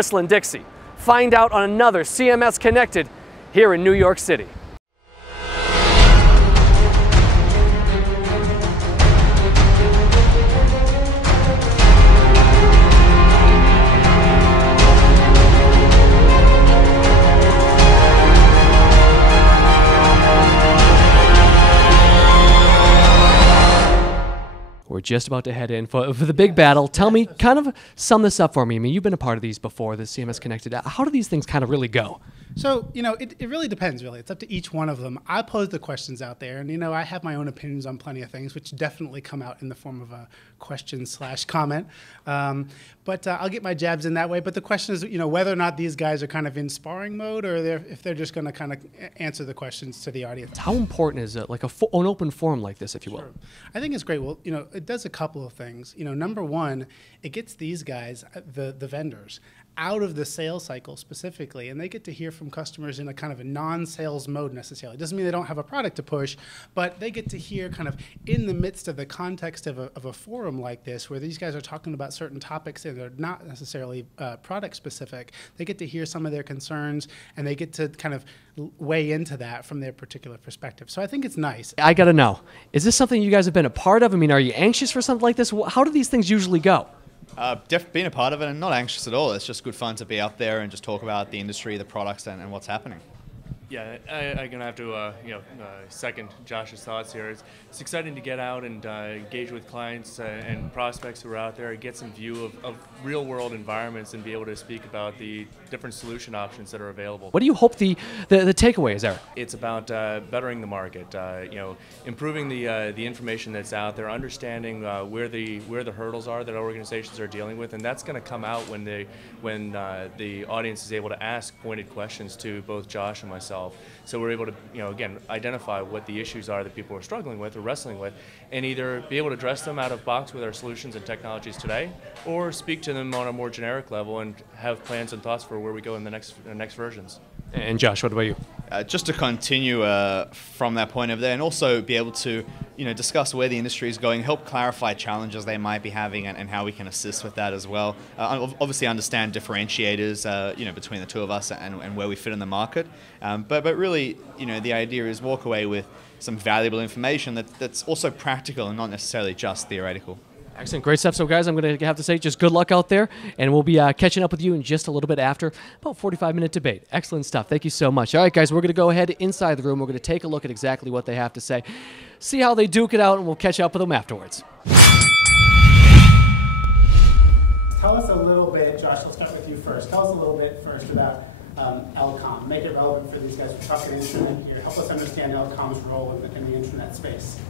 Dixie. Find out on another CMS Connected here in New York City. We're just about to head in for the big battle. Tell me, kind of sum this up for me. I mean, you've been a part of these before, the CMS Connected. How do these things kind of really go? So, it really depends, really. It's up to each one of them. I pose the questions out there, and, I have my own opinions on plenty of things, which definitely come out in the form of a question/comment. But I'll get my jabs in that way. But the question is, whether or not these guys are kind of in sparring mode or if they're just going to kind of answer the questions to the audience. How important is it, like an open forum like this, if you will? Sure. I think it's great. Well, it does a couple of things. Number one, it gets these guys, the vendors, out of the sales cycle specifically, and they get to hear from customers in a kind of a non-sales mode necessarily. It doesn't mean they don't have a product to push, but they get to hear kind of in the midst of the context of a forum like this, where these guys are talking about certain topics that are not necessarily product specific. They get to hear some of their concerns, and they get to kind of weigh into that from their particular perspective. So I think it's nice. I got to know, is this something you guys have been a part of? I mean, are you anxious for something like this? How do these things usually go? Been a part of it and not anxious at all. It's just good fun to be up there and just talk about the industry, the products, and what's happening. Yeah, I'm gonna have to second Josh's thoughts here. It's exciting to get out and engage with clients and prospects who are out there, get some view of real-world environments, and be able to speak about the different solution options that are available. What do you hope the takeaway is, Eric? It's about bettering the market, improving the information that's out there, understanding where the hurdles are that organizations are dealing with, and that's going to come out when the audience is able to ask pointed questions to both Josh and myself. So we're able to, again, identify what the issues are that people are struggling with or wrestling with, and either be able to address them out of box with our solutions and technologies today, or speak to them on a more generic level and have plans and thoughts for where we go in the next versions. And Josh, what about you? Just to continue from that point over there, and also be able to discuss where the industry is going, help clarify challenges they might be having, and how we can assist with that as well. Obviously understand differentiators between the two of us and where we fit in the market. But really, the idea is walk away with some valuable information that's also practical and not necessarily just theoretical. Excellent. Great stuff. So, guys, I'm going to have to say just good luck out there, and we'll be catching up with you in just a little bit after about 45-minute debate. Excellent stuff. Thank you so much. All right, guys, we're going to go ahead inside the room. We're going to take a look at exactly what they have to say, see how they duke it out, and we'll catch up with them afterwards. Tell us a little bit, Josh, let's start with you first. Tell us a little bit first about Elcom. Make it relevant for these guys. We're talking Intranet here. Help us understand Elcom's role in the Intranet space.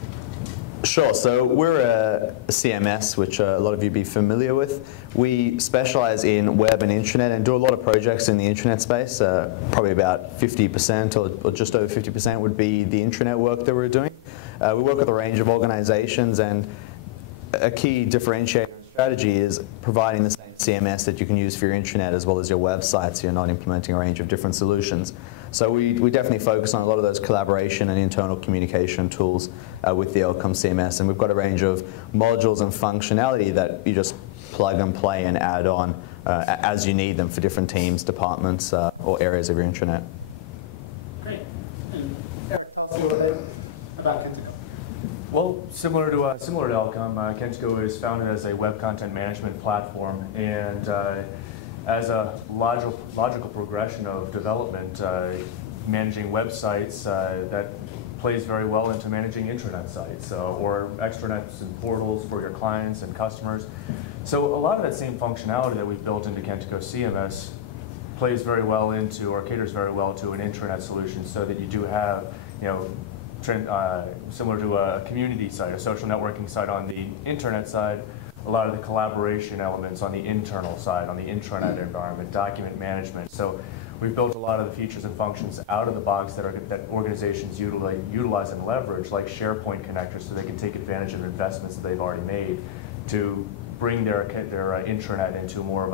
Sure. So we're a CMS, which a lot of you be familiar with. We specialize in web and intranet and do a lot of projects in the intranet space. Probably about 50% or just over 50% would be the intranet work that we're doing. We work with a range of organizations, and a key differentiator strategy is providing the same CMS that you can use for your intranet as well as your website, so you're not implementing a range of different solutions. So we definitely focus on a lot of those collaboration and internal communication tools with the Elcom CMS, and we've got a range of modules and functionality that you just plug and play and add on as you need them for different teams, departments, or areas of your intranet. Great. And tell us a little bit about Kentico. Well, similar to Elcom, Kentico is founded as a web content management platform, and as a logical progression of development, managing websites that plays very well into managing intranet sites or extranets and portals for your clients and customers. So a lot of that same functionality that we've built into Kentico CMS plays very well into, or caters very well to, an intranet solution, so that you do have, similar to a community site, a social networking site on the internet side, a lot of the collaboration elements on the internal side, on the intranet environment, document management. So we've built a lot of the features and functions out of the box that organizations utilize and leverage, like SharePoint connectors, so they can take advantage of investments that they've already made to bring their intranet into more of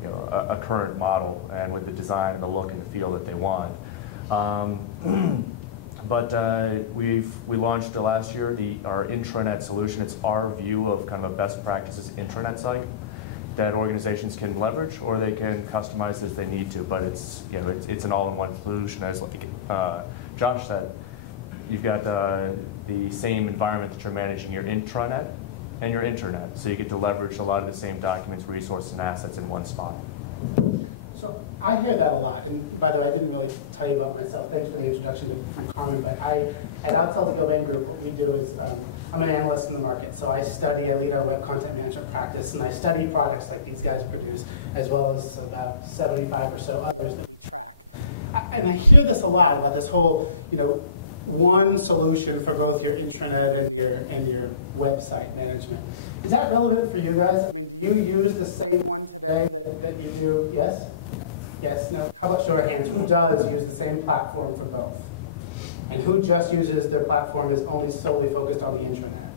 a current model, and with the design and the look and the feel that they want. But we launched last year our intranet solution. It's our view of kind of a best practices intranet site. that organizations can leverage, or they can customize as they need to. But it's it's an all-in-one solution. As like Josh said, you've got the same environment that you're managing your intranet and your internet, so you get to leverage a lot of the same documents, resources, and assets in one spot. So I hear that a lot, and by the way, I didn't really tell you about myself. Thanks for the introduction from Carmen, but at Outsell the Domain Group, what we do is, I'm an analyst in the market, so I lead our web content management practice, and I study products like these guys produce, as well as about 75 or so others that we track. And I hear this a lot about this whole, one solution for both your intranet and your website management. Is that relevant for you guys? I mean, do you use the same one today that you do? Yes? Yes? No? How about show of hands? Who does use the same platform for both? And who just uses their platform is only solely focused on the intranet?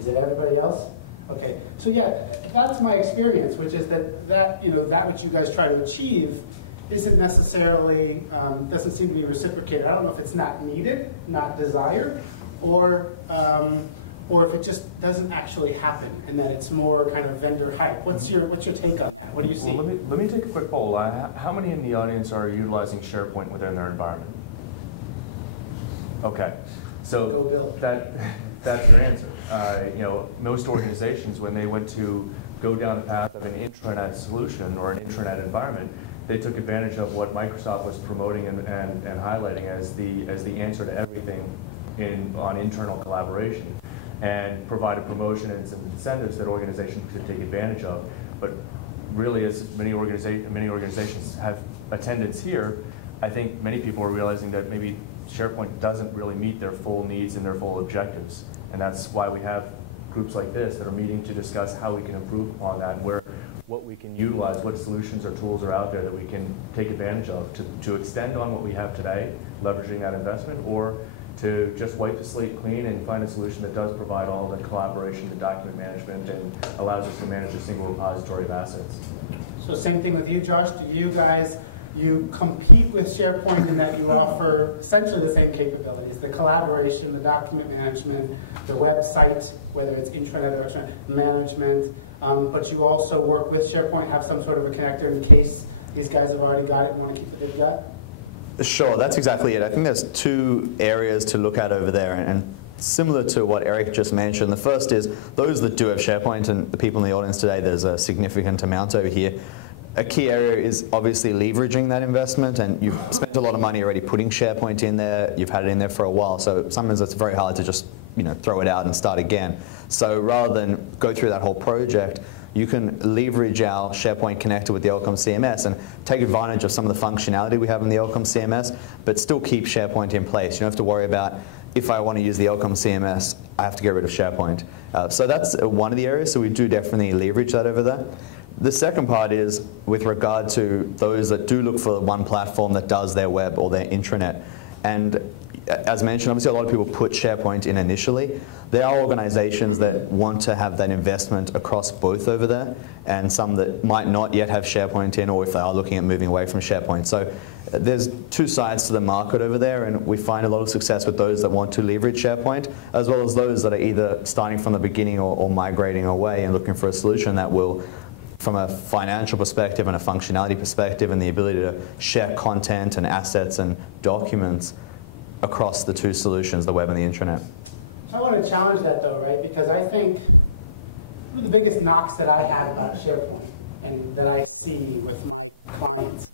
Is it everybody else? Okay. So yeah, that's my experience, which is that which you guys try to achieve isn't necessarily, doesn't seem to be reciprocated. I don't know if it's not needed, not desired, or if it just doesn't actually happen, and that it's more kind of vendor hype. What's your take on that? What do you see? Well, let me take a quick poll. How many in the audience are utilizing SharePoint within their environment? Okay, so that's your answer. Most organizations, when they went to go down the path of an intranet solution or an intranet environment, they took advantage of what Microsoft was promoting and highlighting as the answer to everything on internal collaboration, and provided promotion and some incentives that organizations could take advantage of. But really, as many organizations have attendance here, I think many people are realizing that maybe SharePoint doesn't really meet their full needs and their full objectives. And that's why we have groups like this that are meeting to discuss how we can improve upon that, and what we can utilize, what solutions or tools are out there that we can take advantage of to extend on what we have today, leveraging that investment, or to just wipe the slate clean and find a solution that does provide all the collaboration, the document management, and allows us to manage a single repository of assets. So same thing with you, Josh. Do you guys, you compete with SharePoint in that you offer essentially the same capabilities, the collaboration, the document management, the website, whether it's intranet or extranet management, but you also work with SharePoint, have some sort of a connector in case these guys have already got it and want to keep what they've got? Sure, that's exactly it. I think there's two areas to look at over there, and similar to what Eric just mentioned. The first is those that do have SharePoint, and the people in the audience today, there's a significant amount over here. A key area is obviously leveraging that investment, and you've spent a lot of money already putting SharePoint in there. You've had it in there for a while, so sometimes it's very hard to just throw it out and start again. So rather than go through that whole project, you can leverage our SharePoint connector with the Elcom CMS and take advantage of some of the functionality we have in the Elcom CMS, but still keep SharePoint in place. You don't have to worry about, if I want to use the Elcom CMS, I have to get rid of SharePoint. So that's one of the areas, so we do definitely leverage that over there. The second part is with regard to those that do look for one platform that does their web or their intranet. And as mentioned, obviously a lot of people put SharePoint in initially. There are organizations that want to have that investment across both over there, and some that might not yet have SharePoint in, or if they are looking at moving away from SharePoint. So there's two sides to the market over there, and we find a lot of success with those that want to leverage SharePoint, as well as those that are either starting from the beginning or migrating away and looking for a solution that will, from a financial perspective and a functionality perspective and the ability to share content and assets and documents across the two solutions, the web and the intranet. I want to challenge that though, right? Because I think one of the biggest knocks that I have about SharePoint and that I see with my clients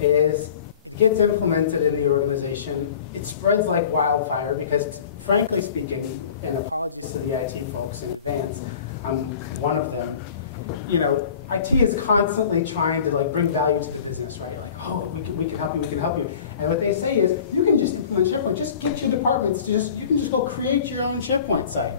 is it gets implemented in the organization, it spreads like wildfire because, frankly speaking, and apologies to the IT folks in advance, I'm one of them, IT is constantly trying to bring value to the business, right? Like, oh, we can help you, we can help you. And what they say is, you can just implement SharePoint, just get your departments, you can just go create your own SharePoint site.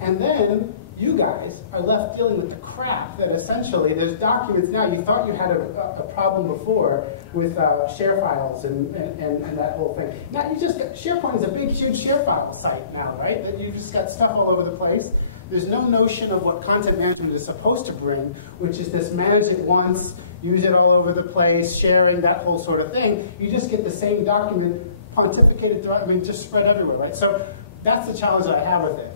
And then you guys are left dealing with the crap that essentially there's documents now. You thought you had a problem before with share files and that whole thing. Now you just got, SharePoint is a big, huge share file site now, right? That you just got stuff all over the place. There's no notion of what content management is supposed to bring, which is this manage it once, use it all over the place, sharing, that whole sort of thing. You just get the same document pontificated throughout, just spread everywhere, right? So that's the challenge that I have with it.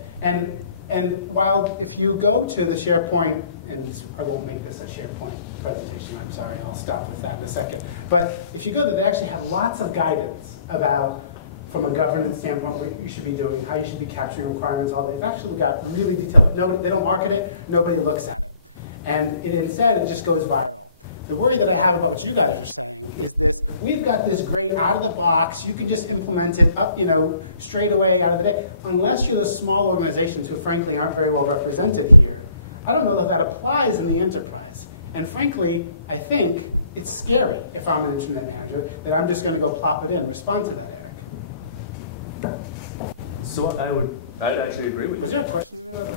And while if you go to the SharePoint and I won't make this a SharePoint presentation, I'm sorry, I'll stop with that in a second. But if you go there, they actually have lots of guidance about, from a governance standpoint, what you should be doing, how you should be capturing requirements, all that. They've actually got really detailed, nobody, they don't market it, nobody looks at it. And instead, it just goes viral. The worry that I have about what you guys are saying is that we've got this great out of the box, you can just implement it up, straight away out of the day, unless you're the small organizations who frankly aren't very well represented here. I don't know if that applies in the enterprise. And frankly, I think it's scary if I'm an internet manager that I'm just going to go plop it in. Respond to that, Eric. So I'd actually agree with you. Was there a question?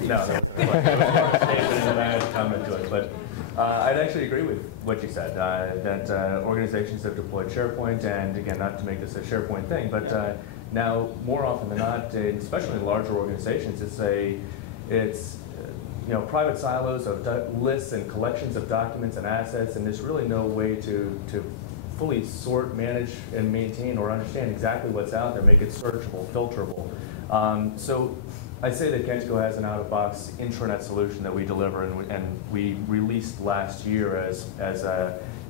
No, there wasn't a question. It was a conversation and I had to comment to it. But I'd actually agree with what you said, that organizations have deployed SharePoint, and again, not to make this a SharePoint thing, but now more often than not, especially in larger organizations, it's private silos of lists and collections of documents and assets, and there's really no way to fully sort, manage, and maintain or understand exactly what's out there, make it searchable, filterable. So I'd say that Kentico has an out-of-box intranet solution that we deliver, and we released last year as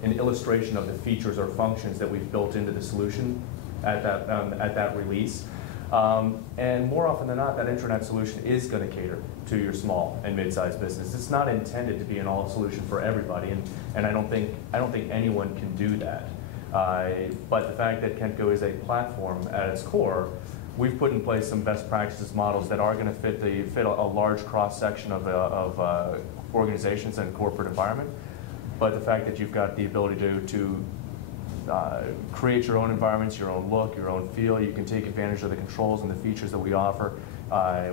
an illustration of the features or functions that we've built into the solution at that release. And more often than not, that intranet solution is going to cater to your small and mid-sized business. It's not intended to be an all solution for everybody, and I don't think anyone can do that. But the fact that Kentico is a platform at its core, we've put in place some best practices models that are going to fit a large cross-section of organizations and corporate environment. But the fact that you've got the ability to create your own environments, your own look, your own feel, you can take advantage of the controls and the features that we offer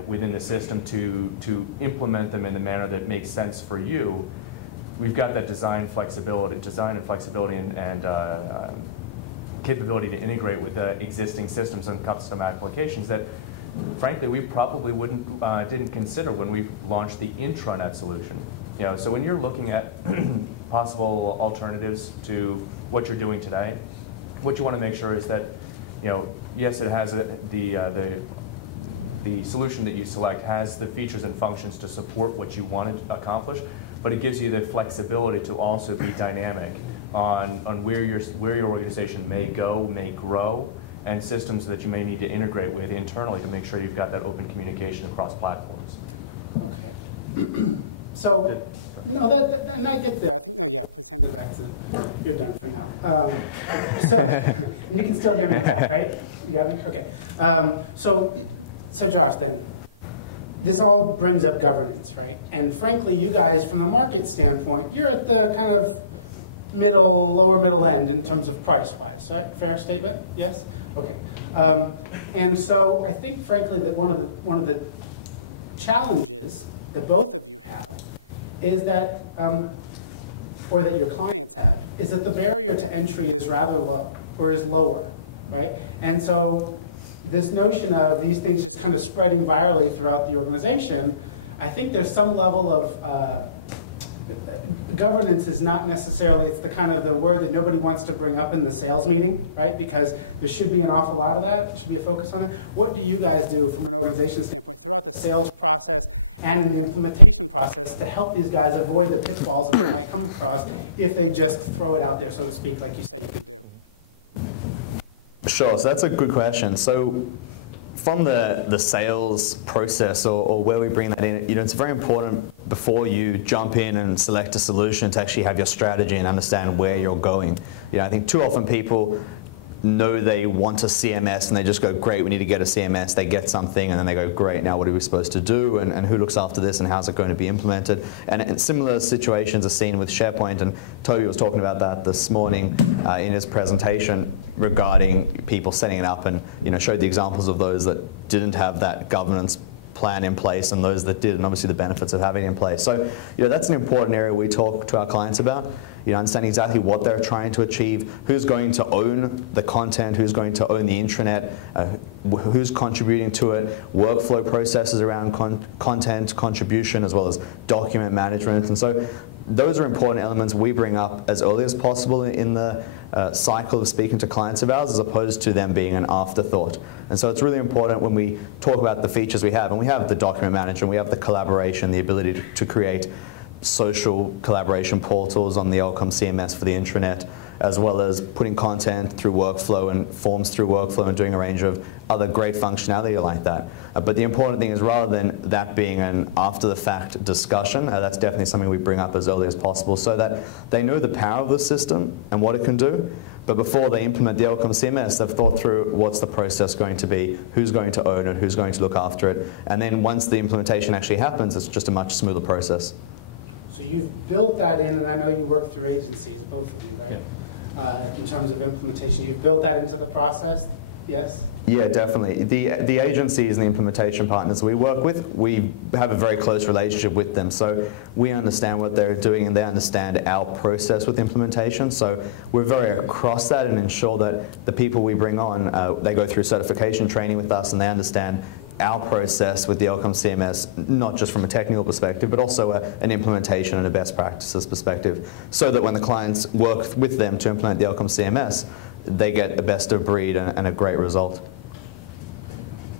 within the system to implement them in the manner that makes sense for you. We've got that design and flexibility and capability to integrate with existing systems and custom applications that, frankly, we probably didn't consider when we launched the intranet solution. So when you're looking at possible alternatives to what you're doing today, what you want to make sure is that, yes, it has the solution that you select has the features and functions to support what you want to accomplish, but it gives you the flexibility to also be dynamic on where your organization may go, may grow, and systems that you may need to integrate with internally to make sure you've got that open communication across platforms. Okay. So, no, and I get that. You're done for now. So, you can still hear me, right? You got me? Okay. So Josh, then, this all brings up governance, right? And frankly, you guys, from the market standpoint, you're at the kind of lower middle end in terms of price-wise, right? Fair statement? Yes? Okay. And so I think, frankly, that one of the challenges that both of you have is that, or that your clients have, is that the barrier to entry is rather low, or is lower, right? And so this notion of these things just kind of spreading virally throughout the organization, I think there's some level of governance is not necessarily, it's the kind of the word that nobody wants to bring up in the sales meeting, right? Because there should be an awful lot of that. There should be a focus on it. What do you guys do from an organization standpoint throughout the sales process and the implementation process to help these guys avoid the pitfalls that they might come across if they just throw it out there, so to speak, like you said? Sure, so that's a good question. So from the sales process or where we bring that in, it's very important before you jump in and select a solution to actually have your strategy and understand where you're going. I think too often people know they want a CMS and they just go, great, we need to get a CMS. They get something and then they go, great, now what are we supposed to do, and who looks after this and how's it going to be implemented? And similar situations are seen with SharePoint, and Toby was talking about that this morning in his presentation regarding people setting it up, and showed the examples of those that didn't have that governance plan in place and those that did, and obviously the benefits of having it in place. So that's an important area we talk to our clients about. Understanding exactly what they're trying to achieve, who's going to own the content, who's going to own the intranet, who's contributing to it, workflow processes around content contribution, as well as document management. And so those are important elements we bring up as early as possible in the cycle of speaking to clients of ours, as opposed to them being an afterthought. And so it's really important when we talk about the features we have, and we have the document management, we have the collaboration, the ability to create social collaboration portals on the Elcom CMS for the intranet, as well as putting content through workflow and forms through workflow and doing a range of other great functionality like that. But the important thing is, rather than that being an after-the-fact discussion, that's definitely something we bring up as early as possible so that they know the power of the system and what it can do. But before they implement the Elcom CMS, they've thought through what's the process going to be, who's going to own it, who's going to look after it, and then once the implementation actually happens, it's just a much smoother process. So you've built that in, and I know you work through agencies, both of you, right? Yeah. In terms of implementation, you've built that into the process, yes? Yeah, definitely. The agencies and the implementation partners we work with, we have a very close relationship with them. So we understand what they're doing and they understand our process with implementation. So we're very across that and ensure that the people we bring on, they go through certification training with us and they understand our process with the Elcom CMS, not just from a technical perspective, but also an implementation and a best practices perspective, so that when the clients work with them to implement the Elcom CMS, they get the best of breed and a great result.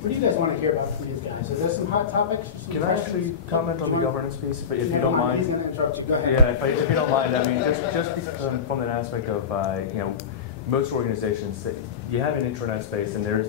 What do you guys want to hear about from these guys? Is there some hot topics? Can I actually comment on the governance piece, if you don't mind? He's going to interrupt you. Go ahead. Yeah, if you don't mind. I mean, just from an aspect of, you know, most organizations, you have an intranet space, and there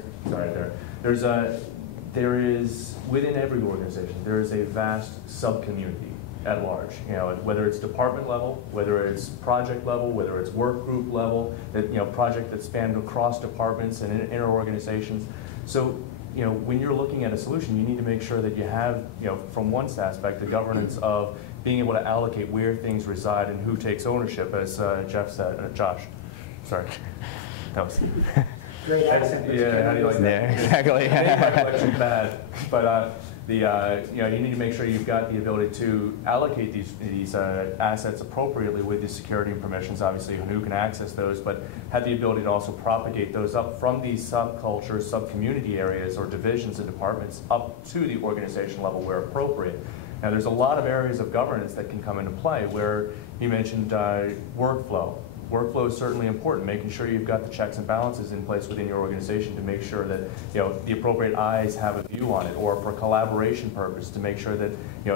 is within every organization there is a vast sub-community at large. You know, whether it's department level, whether it's project level, whether it's work group level, that project that span across departments and inter organizations. So, you know, when you're looking at a solution, you need to make sure that you have, from one aspect, the governance of being able to allocate where things reside and who takes ownership, as Jeff said, Josh. Sorry, that was. Great. Yeah, how do you like that? Yeah, exactly. My recollection bad, but you need to make sure you've got the ability to allocate these assets appropriately with the security and permissions, obviously, and who can access those, but have the ability to also propagate those up from these subcultures, sub-community areas, or divisions and departments up to the organization level where appropriate. Now, there's a lot of areas of governance that can come into play where you mentioned workflow. Workflow is certainly important, making sure you've got the checks and balances in place within your organization to make sure that the appropriate eyes have a view on it, or for collaboration purpose to make sure that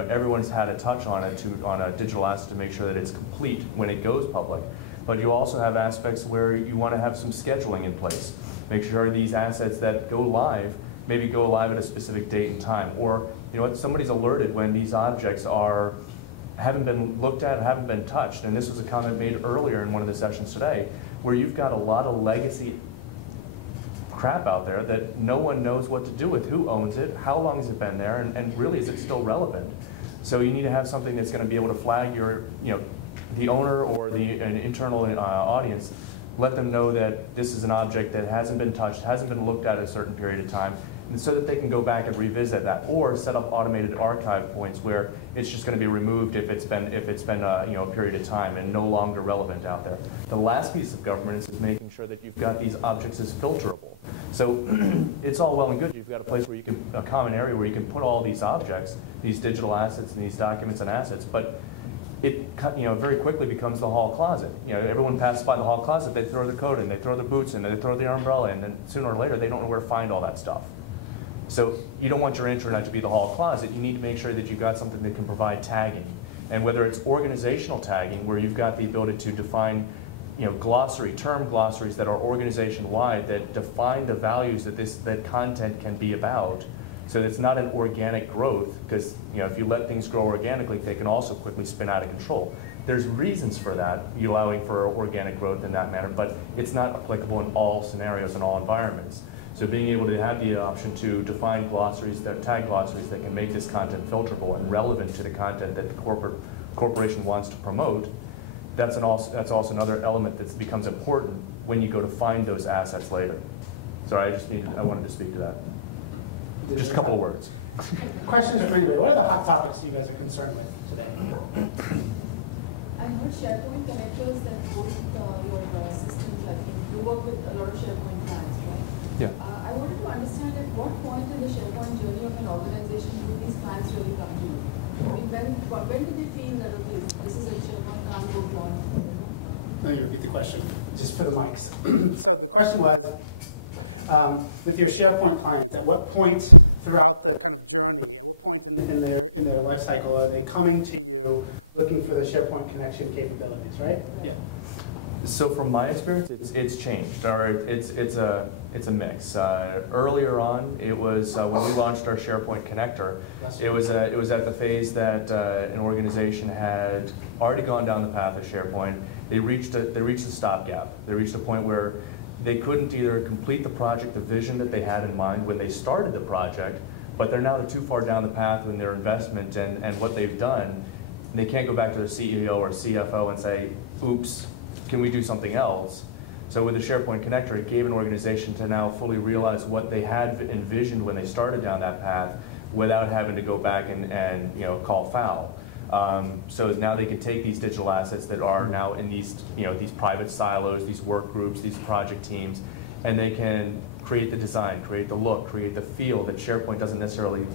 everyone's had a touch on it on a digital asset to make sure that it's complete when it goes public. But you also have aspects where you want to have some scheduling in place. Make sure these assets that go live maybe go live at a specific date and time, or somebody's alerted when these objects haven't been looked at, haven't been touched. And this was a comment made earlier in one of the sessions today, where you've got a lot of legacy crap out there that no one knows what to do with, who owns it, how long has it been there, and really is it still relevant? So you need to have something that's going to be able to flag the owner or an internal audience, let them know that this is an object that hasn't been touched, hasn't been looked at a certain period of time, and so that they can go back and revisit that, or set up automated archive points where it's just going to be removed if it's been a period of time and no longer relevant out there. The last piece of governance is making sure that you've got these objects as filterable. So it's all well and good. You've got a place where a common area where you can put all these objects, these digital assets and these documents and assets, but it very quickly becomes the hall closet. Everyone passes by the hall closet, they throw their coat in, they throw their boots in, they throw their umbrella in, and sooner or later they don't know where to find all that stuff. So you don't want your intranet to be the hall closet. You need to make sure that you've got something that can provide tagging. And whether it's organizational tagging, where you've got the ability to define term glossaries that are organization-wide that define the values that content can be about, so that it's not an organic growth, because if you let things grow organically, they can also quickly spin out of control. There's reasons for that, allowing for organic growth in that manner, but it's not applicable in all scenarios and all environments. So being able to have the option to define glossaries, tag glossaries that can make this content filterable and relevant to the content that the corporation wants to promote, that's also another element that becomes important when you go to find those assets later. Sorry, I wanted to speak to that. Just a couple of words. Questions for anybody. What are the hot topics you guys are concerned with today? I heard SharePoint connectors that go with your systems. I think you work with a lot of SharePoint clients, right? Yeah. I wanted to understand at what point in the SharePoint journey of an organization do these clients really come to you? I mean, when do they feel that, okay, this is a SharePoint can't go beyond? Let me repeat the question, just for the mics. So the question was, with your SharePoint clients, at what point throughout the journey, at what point in their life cycle are they coming to you with looking for the SharePoint connection capabilities, right? Yeah. So from my experience, it's changed, or it's a mix. Earlier on, it was when we launched our SharePoint connector. It was at the phase that an organization had already gone down the path of SharePoint. They reached a stopgap. They reached a point where they couldn't either complete the project, the vision that they had in mind when they started the project, but they're too far down the path in their investment and what they've done. They can't go back to their CEO or CFO and say, oops, can we do something else? So with the SharePoint connector, it gave an organization to now fully realize what they had envisioned when they started down that path without having to go back and call foul. So now they can take these digital assets that are now in these these private silos, these work groups, these project teams, and they can create the design, create the look, create the feel that SharePoint doesn't necessarily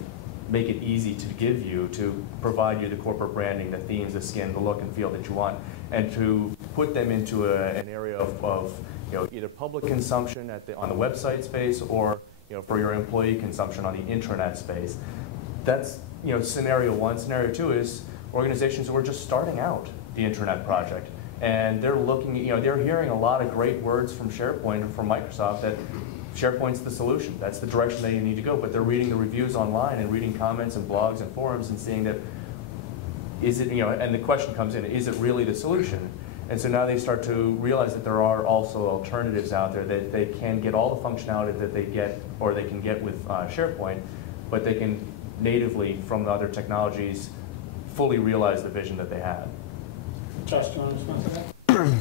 make it easy to give you, to provide you the corporate branding, the themes, the skin, the look and feel that you want, and to put them into an area of either public consumption on the website space or for your employee consumption on the intranet space. That's scenario one. Scenario two is organizations who are just starting out the intranet project, and they're looking, they're hearing a lot of great words from SharePoint and from Microsoft that SharePoint's the solution. That's the direction they need to go. But they're reading the reviews online and reading comments and blogs and forums and seeing that, is it, and the question comes in, is it really the solution? And so now they start to realize that there are also alternatives out there, that they can get all the functionality that they get, or they can get with SharePoint, but they can natively, from the other technologies, fully realize the vision that they had. Josh, do you want to respond to that?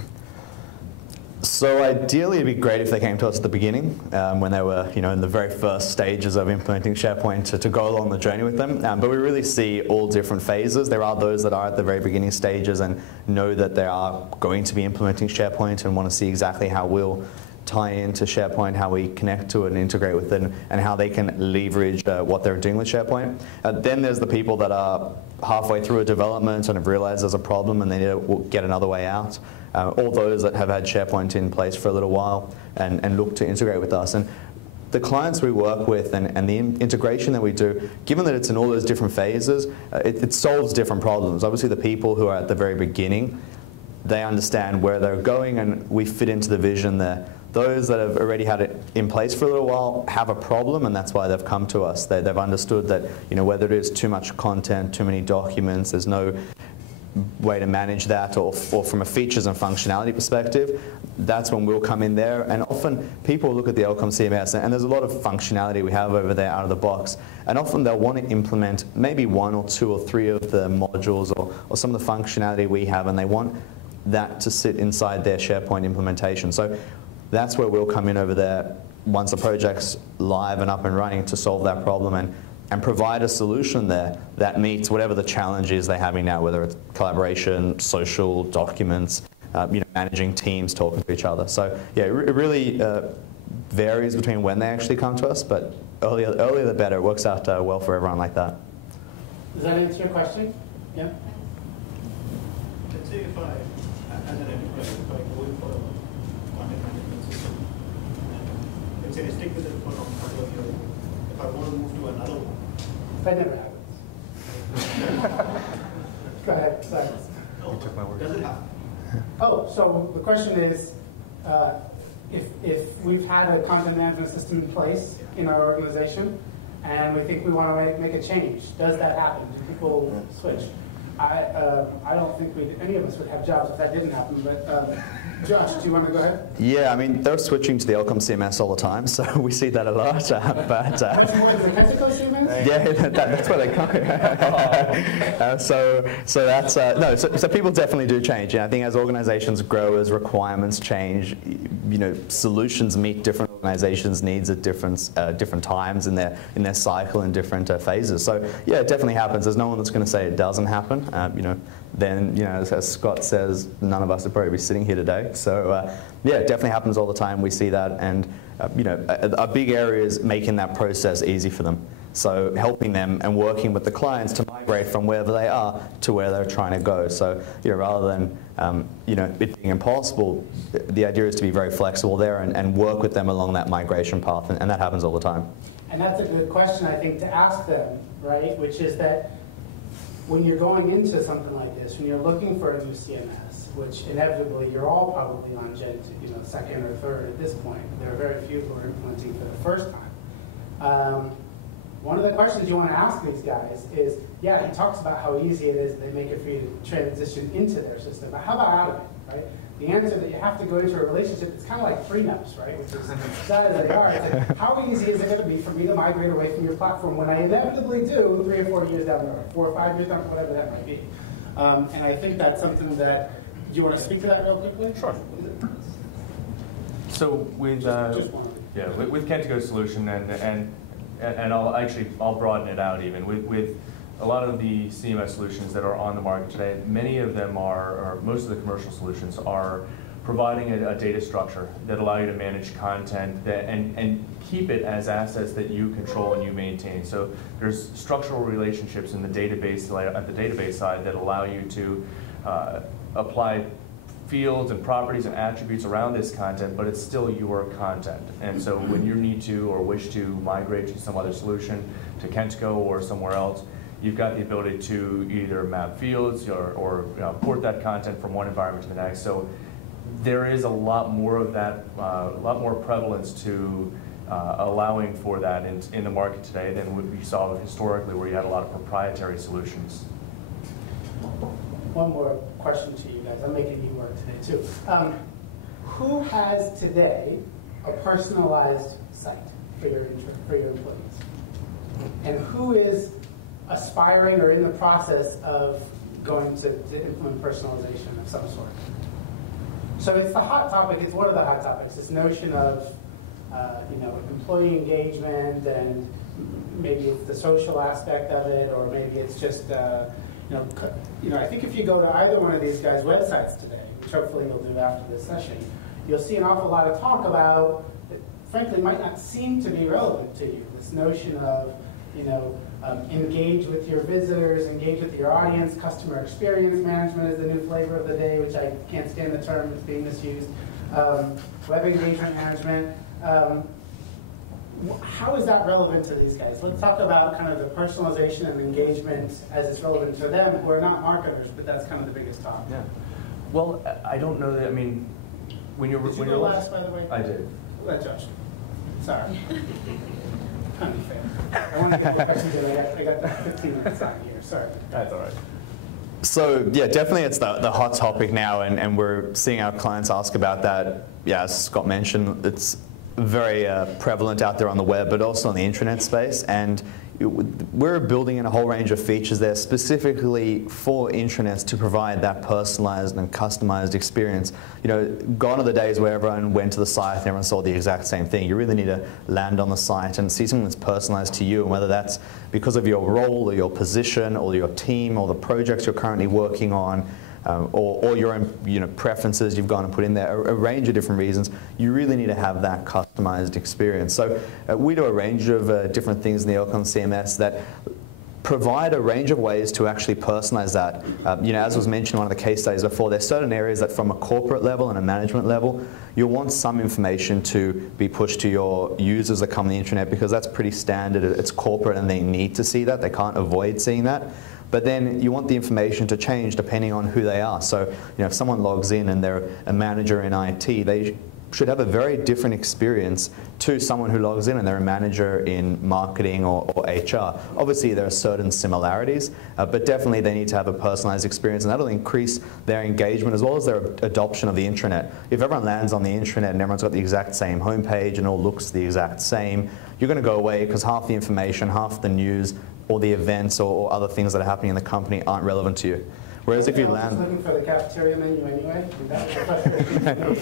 So ideally, it'd be great if they came to us at the beginning, when they were, in the very first stages of implementing SharePoint, to go along the journey with them. But we really see all different phases. There are those that are at the very beginning stages and know that they are going to be implementing SharePoint and want to see exactly how we'll tie into SharePoint, how we connect to it and integrate with it, and how they can leverage what they're doing with SharePoint. Then there's the people that are halfway through a development and have realized there's a problem and they need to get another way out. All those that have had SharePoint in place for a little while and look to integrate with us. And the clients we work with and the integration that we do, given that it's in all those different phases, it solves different problems. Obviously, the people who are at the very beginning, they understand where they're going and we fit into the vision there. Those that have already had it in place for a little while have a problem, and that's why they've come to us. They've understood that whether it is too much content, too many documents, there's no way to manage that, or from a features and functionality perspective, that's when we'll come in there. And often people look at the Elcom CMS, and there's a lot of functionality we have over there out of the box, and often they'll want to implement maybe one or two or three of the modules or some of the functionality we have, and they want that to sit inside their SharePoint implementation. So that's where we'll come in over there once the project's live and up and running to solve that problem and provide a solution there that meets whatever the challenge is they're having now, whether it's collaboration, social, documents, managing teams, talking to each other. So yeah, it really varies between when they actually come to us, but earlier the better. It works out well for everyone like that. Does that answer your question? Yeah? Let's say if I, as an enterprise, if I go in for a content management system, and let's say I stick with it for a couple of years, if I want to move to another one. That never happens. Go ahead, sorry. No, does it happen? Oh, so the question is, if we've had a content management system in place in our organization, and we think we want to make a change, does that happen? Do people switch? I don't think any of us would have jobs if that didn't happen, but Josh, do you want to go ahead? Yeah, I mean, they're switching to the Elcom CMS all the time, so we see that a lot. Much more than the Kentico CMS? Yeah, that's where they come. So that's no. So people definitely do change, and I think as organizations grow, as requirements change, solutions meet different organizations' needs at different times in their cycle and different phases. So yeah, it definitely happens. There's no one that's going to say it doesn't happen. Then as Scott says, none of us would probably be sitting here today. So yeah, it definitely happens all the time. We see that, and a big area is making that process easy for them. So helping them and working with the clients to migrate from wherever they are to where they're trying to go. So rather than it being impossible, the idea is to be very flexible there and work with them along that migration path, and that happens all the time. And that's a good question, I think, to ask them, right? Which is that when you're going into something like this, when you're looking for a new CMS, which inevitably you're all probably on Gen 2, second or third at this point. There are very few who are implementing for the first time. One of the questions you want to ask these guys is, yeah, he talks about how easy it is, they make it for you to transition into their system, but how about out of it, right? The answer that you have to go into a relationship, it's kind of like prenups, right? Which is sad as they are. It's like, how easy is it going to be for me to migrate away from your platform when I inevitably do 3 or 4 years down the road, 4 or 5 years down, whatever that might be. And I think that's something that, do you want to speak to that real quickly? Sure. So with with Kentico's solution, and I'll broaden it out even with a lot of the CMS solutions that are on the market today. Many of them or most of the commercial solutions are providing a data structure that allow you to manage content and keep it as assets that you control and you maintain. So there's structural relationships in the database at the database side that allow you to apply fields and properties and attributes around this content, but it's still your content. And so when you need to or wish to migrate to some other solution, to Kentico or somewhere else, you've got the ability to either map fields or port that content from one environment to the next. So there is a lot more of that, a lot more prevalence to allowing for that in the market today than what we saw historically, where you had a lot of proprietary solutions. One more question to you guys. I'm making you work today too. Who has today a personalized site for your employees? And who is aspiring or in the process of going to implement personalization of some sort? So it's the hot topic. It's one of the hot topics. This notion of employee engagement, and maybe it's the social aspect of it, or maybe it's just I think if you go to either one of these guys' websites today, which hopefully you'll do after this session, you'll see an awful lot of talk about that, frankly, might not seem to be relevant to you. This notion of engage with your visitors, engage with your audience, customer experience management is the new flavor of the day, which I can't stand the term, it's being misused. Web engagement management. How is that relevant to these guys? Let's talk about kind of the personalization and engagement as it's relevant to them, who are not marketers, but that's kind of the biggest talk. Yeah. Well, I don't know that. I mean, when you're Did you go last, by the way? I did. Let Josh. Sorry. Unfair. I want to get the questions in. I got 15 minutes on here. Sorry. That's all right. So yeah, definitely it's the hot topic now, and we're seeing our clients ask about that. Yeah, as Scott mentioned, it's very prevalent out there on the web, but also in the intranet space. And we're building in a whole range of features there specifically for intranets to provide that personalized and customized experience. Gone are the days where everyone went to the site and everyone saw the exact same thing. You really need to land on the site and see something that's personalized to you, and whether that's because of your role or your position or your team or the projects you're currently working on, or your own preferences you've gone and put in there, a range of different reasons. You really need to have that customized experience. So we do a range of different things in the Elcom CMS that provide a range of ways to actually personalize that. As was mentioned in one of the case studies before, there's certain areas that from a corporate level and a management level, you'll want some information to be pushed to your users that come on the intranet, because that's pretty standard. It's corporate and they need to see that. They can't avoid seeing that. But then you want the information to change depending on who they are. So if someone logs in and they're a manager in IT, they should have a very different experience to someone who logs in and they're a manager in marketing or HR. Obviously there are certain similarities, but definitely they need to have a personalized experience, and that'll increase their engagement as well as their adoption of the intranet. If everyone lands on the intranet and everyone's got the exact same homepage and all looks the exact same, you're going to go away because half the information, half the news, or the events or other things that are happening in the company aren't relevant to you. Whereas if you land... I was looking for the cafeteria menu anyway. That was the question.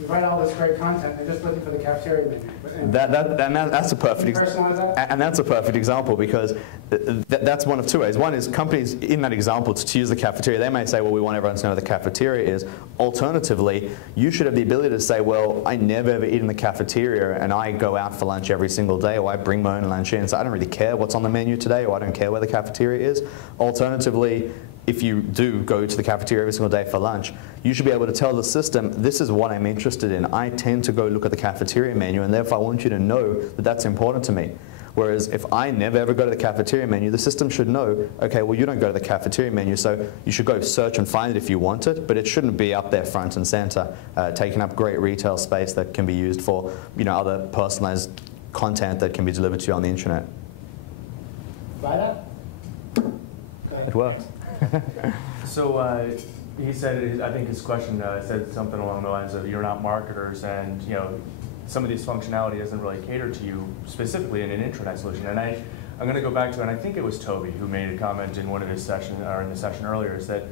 You write all this great content, they're just looking for the cafeteria menu. That's a perfect and that's a perfect example, because that's one of two ways. One is companies in that example to use the cafeteria, they may say, well, we want everyone to know what the cafeteria is. Alternatively, you should have the ability to say, well, I never ever eat in the cafeteria and I go out for lunch every single day, or I bring my own lunch in, so I don't really care what's on the menu today, or I don't care where the cafeteria is. Alternatively, if you do go to the cafeteria every single day for lunch, you should be able to tell the system, this is what I'm interested in. I tend to go look at the cafeteria menu, and therefore I want you to know that that's important to me. Whereas if I never ever go to the cafeteria menu, the system should know, okay, well, you don't go to the cafeteria menu, so you should go search and find it if you want it, but it shouldn't be up there front and center, taking up great retail space that can be used for other personalized content that can be delivered to you on the intranet. Buy that? It works. So he said, I think his question said something along the lines of, you're not marketers, and some of this functionality doesn't really cater to you specifically in an intranet solution. And I'm going to go back to, and I think it was Toby who made a comment in one of his session, or in the session earlier, is that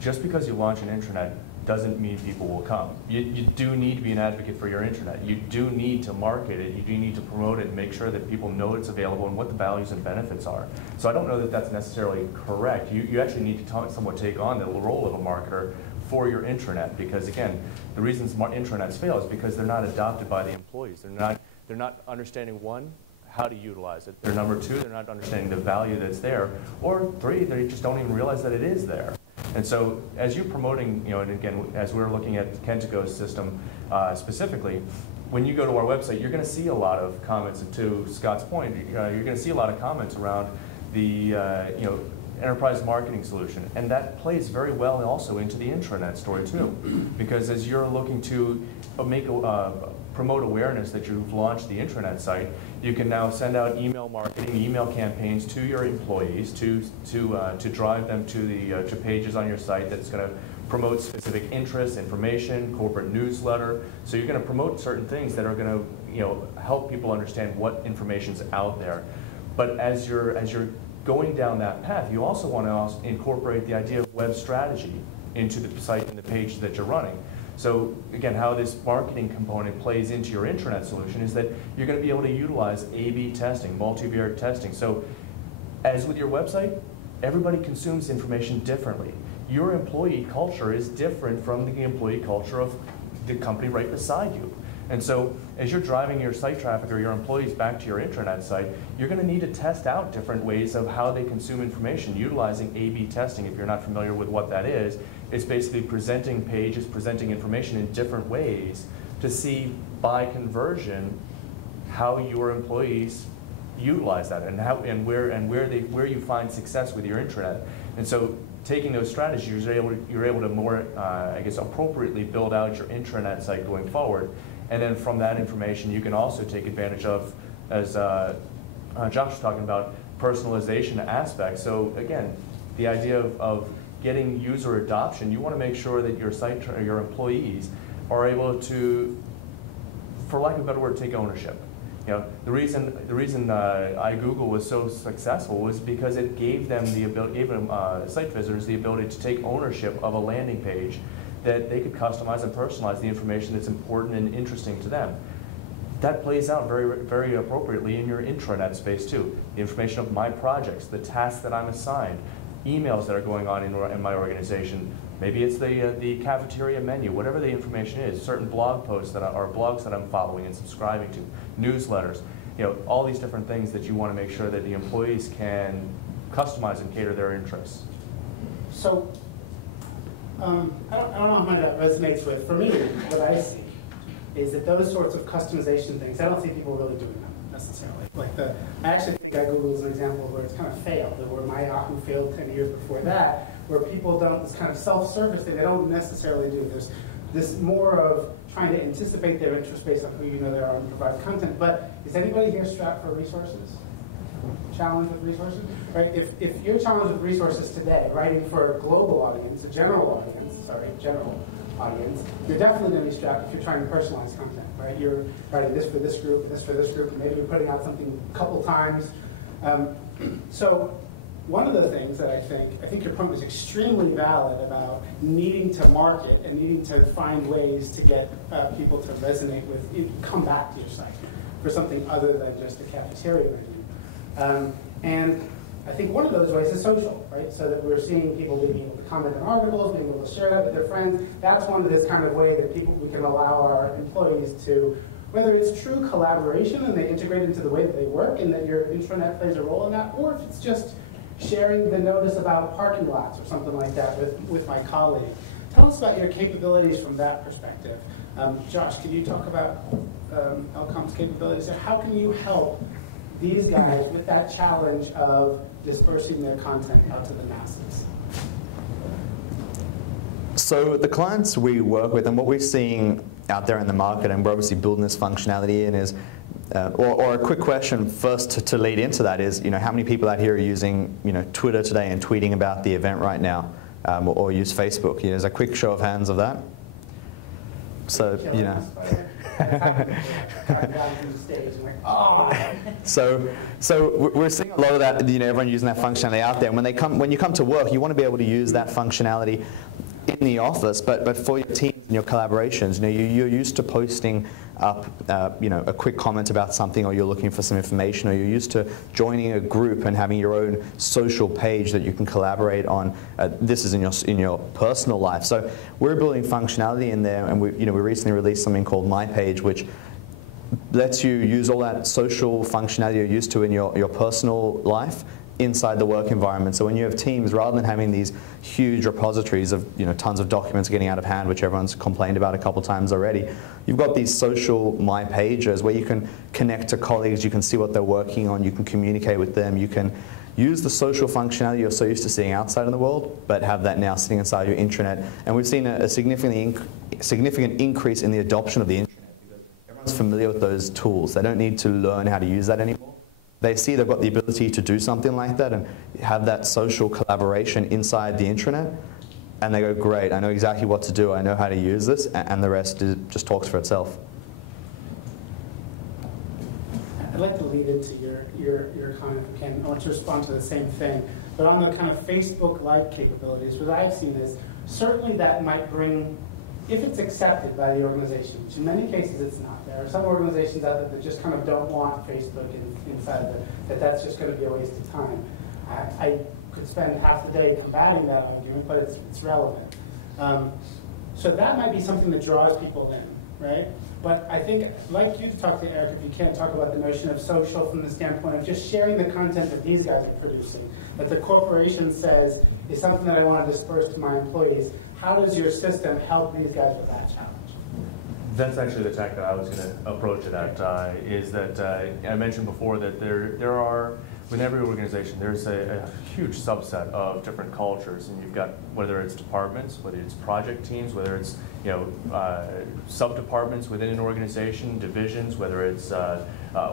just because you launch an intranet doesn't mean people will come. You do need to be an advocate for your intranet. You do need to market it. You do need to promote it and make sure that people know it's available and what the values and benefits are. So I don't know that that's necessarily correct. You actually need to somewhat take on the role of a marketer for your intranet, because again, the reasons intranets fail is because they're not adopted by the employees. They're not understanding, one, how to utilize it. They're number two, they're not understanding the value that's there. Or three, they just don't even realize that it is there. And so as you're promoting, and again, as we're looking at Kentico's system specifically, when you go to our website, you're going to see a lot of comments, and to Scott's point, you're going to see a lot of comments around the enterprise marketing solution. And that plays very well also into the intranet story too. Because as you're looking to promote awareness that you've launched the intranet site, you can now send out email marketing, email campaigns to your employees to drive them to pages on your site that's going to promote specific interests, information, corporate newsletter. So you're going to promote certain things that are going to help people understand what information's out there. But as you're going down that path, you also want to incorporate the idea of web strategy into the site and the pages that you're running. So again, how this marketing component plays into your intranet solution is that you're going to be able to utilize A/B testing, multivariate testing. So as with your website, everybody consumes information differently. Your employee culture is different from the employee culture of the company right beside you. And so as you're driving your site traffic or your employees back to your intranet site, you're going to need to test out different ways of how they consume information, utilizing A/B testing. If you're not familiar with what that is, it's basically presenting pages, presenting information in different ways to see by conversion how your employees utilize that and where you find success with your intranet. And so taking those strategies, you're able to more appropriately build out your intranet site going forward. And then from that information, you can also take advantage of, as Josh was talking about, personalization aspects. So again, the idea of getting user adoption, you want to make sure that your site, your employees are able to, for lack of a better word, take ownership. The reason iGoogle was so successful was because it gave them site visitors the ability to take ownership of a landing page that they could customize and personalize the information that's important and interesting to them. That plays out very, very appropriately in your intranet space too. The information of my projects, the tasks that I'm assigned, emails that are going on in my organization. Maybe it's the cafeteria menu, whatever the information is, certain blog posts or blogs that I'm following and subscribing to, newsletters, all these different things that you want to make sure that the employees can customize and cater their interests. So, I don't know how much that resonates with. For me, what I see is that those sorts of customization things, I don't see people really doing them necessarily. I actually think Google is an example where it's kind of failed, or where my Yahoo failed 10 years before that, where people don't, this kind of self-service thing, they don't necessarily do. There's this more of trying to anticipate their interest based on who you know they are and provide content. But is anybody here strapped for resources? Challenged with resources? Right? If you're challenged with resources today, writing for a global audience, a general audience, you're definitely going to be strapped if you're trying to personalize content, right? You're writing this for this group, this for this group, and maybe you're putting out something a couple times. So one of the things that I think your point was extremely valid about needing to market and needing to find ways to get people to resonate with, come back to your site for something other than just a cafeteria menu. And I think one of those ways is social, right? So that we're seeing people being able to comment on articles, being able to share that with their friends. That's one of this kind of way that we can allow our employees to, whether it's true collaboration and they integrate into the way that they work and that your intranet plays a role in that, or if it's just sharing the notice about parking lots or something like that with my colleague. Tell us about your capabilities from that perspective. Josh, can you talk about Elcom's capabilities? How can you help these guys with that challenge of dispersing their content out to the masses? So the clients we work with and what we're seeing out there in the market, and we're obviously building this functionality in, is, or a quick question first to lead into that is, how many people out here are using, Twitter today and tweeting about the event right now, or use Facebook? There's a quick show of hands of that. So, So we're seeing a lot of that, everyone using that functionality out there. And when you come to work, you want to be able to use that functionality in the office, but for your teams and your collaborations, you're used to posting up, a quick comment about something, or you're looking for some information, or you're used to joining a group and having your own social page that you can collaborate on. This is in your personal life. So we're building functionality in there, and we recently released something called My Page, which lets you use all that social functionality you're used to in your personal life inside the work environment. So when you have teams, rather than having these huge repositories of tons of documents getting out of hand, which everyone's complained about a couple times already, you've got these social My Pages where you can connect to colleagues, you can see what they're working on, you can communicate with them, you can use the social functionality you're so used to seeing outside in the world, but have that now sitting inside your intranet. And we've seen a significant increase in the adoption of the intranet because everyone's familiar with those tools. They don't need to learn how to use that anymore. They see they've got the ability to do something like that and have that social collaboration inside the intranet, and they go, great, I know exactly what to do, I know how to use this, and the rest just talks for itself. I'd like to lead into your comment, Ken. I want to respond to the same thing. But on the kind of Facebook-like capabilities, what I've seen is certainly that might bring, if it's accepted by the organization, which in many cases it's not. There are some organizations out there that just kind of don't want Facebook inside of it, that's just going to be a waste of time. I could spend half the day combating that argument, but it's relevant. So that might be something that draws people in, right? But I think I'd like you to talk to Eric, if you can, talk about the notion of social from the standpoint of just sharing the content that these guys are producing, that the corporation says is something that I want to disperse to my employees. How does your system help these guys with that challenge? That's actually the tack that I was going to approach it at, is that I mentioned before that there are, with every organization, there's a huge subset of different cultures, and you've got, whether it's departments, whether it's project teams, whether it's sub-departments within an organization, divisions, whether it's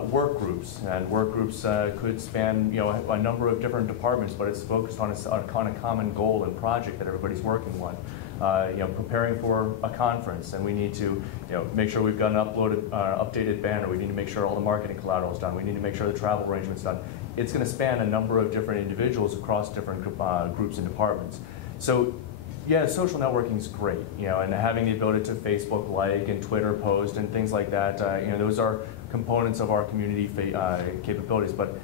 work groups, and work groups could span a number of different departments, but it's focused on a common goal and project that everybody's working on. Preparing for a conference, and we need to make sure we've got an updated banner. We need to make sure all the marketing collateral is done. We need to make sure the travel arrangement's done. It's going to span a number of different individuals across different groups and departments. So, yeah, social networking is great, and having the ability to Facebook like and Twitter post and things like that. Those are components of our community capabilities, but